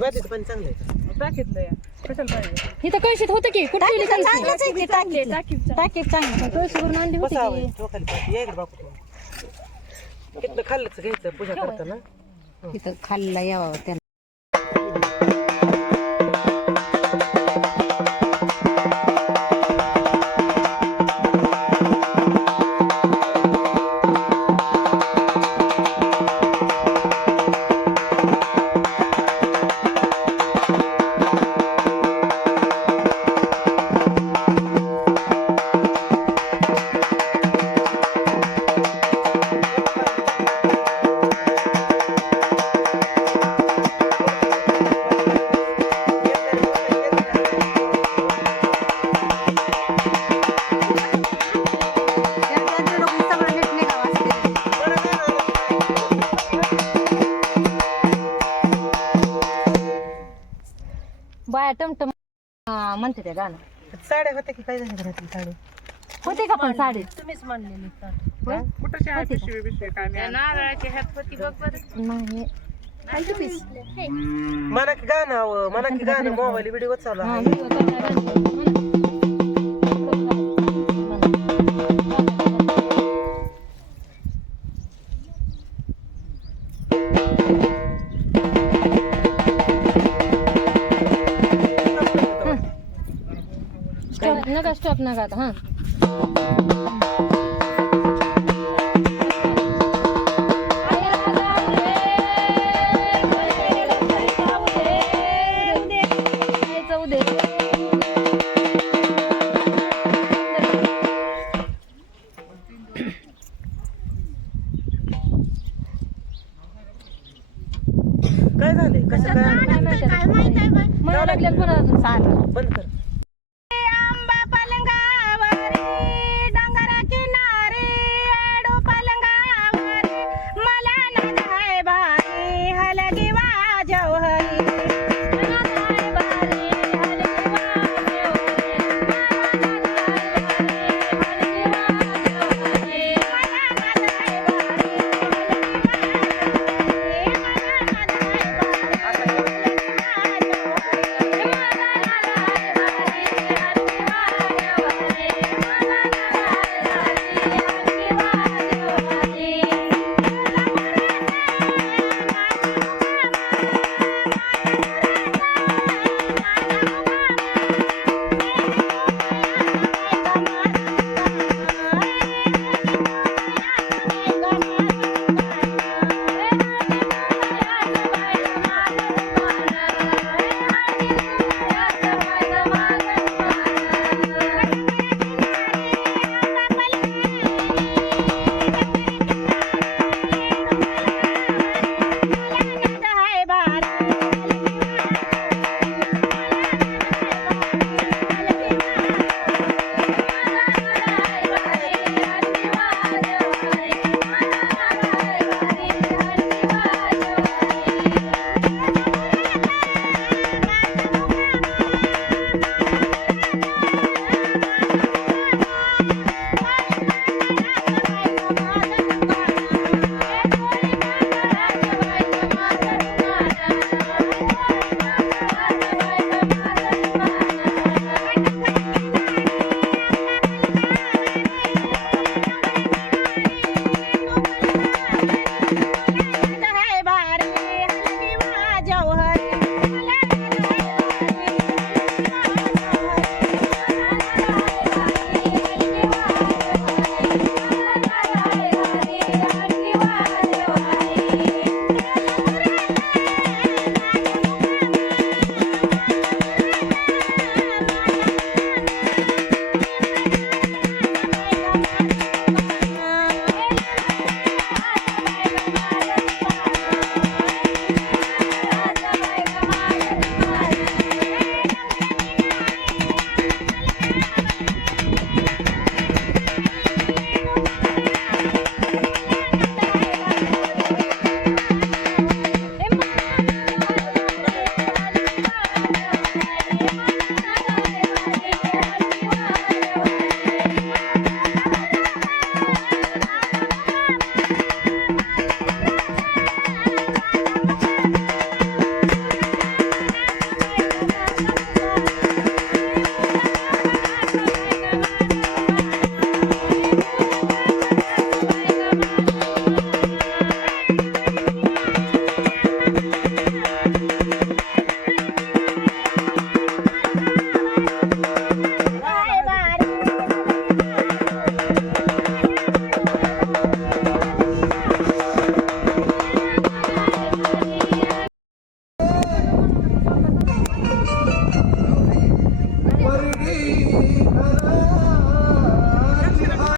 गादीचं पाणी चांगलं आहे. का? टाकीतलं या कशाला पाहिजे इथं कळशीत होतं की? कुठे गेली टाकीचं कळशी चांगलंच आहे की. टाकीत टाकीत चांगलं. आणली होती बसावं की? बापू तुम्ही. तिथनं खाल्लंच घ्यायचं पूजा करताना. तिथं खाल्ला यावं त्याला टमटम हा, म्हणते त्या गाणं. साड्या होत्या की काय झालं घरातली साडी? होते का पण साडी? तुम्हीच म्हणलेली कुठं पिशवी काय नाही. नारळाची हातपती बघ बरं. नाही म्हणा की गाणं हवं म्हणा की गाणं मोबाईल व्हिडिओ चालू हा, आहे. स्टॉप नका स्टॉप नका आता हा. काय झालंय? कसं काय? माहिती पण अजून. बंद कर.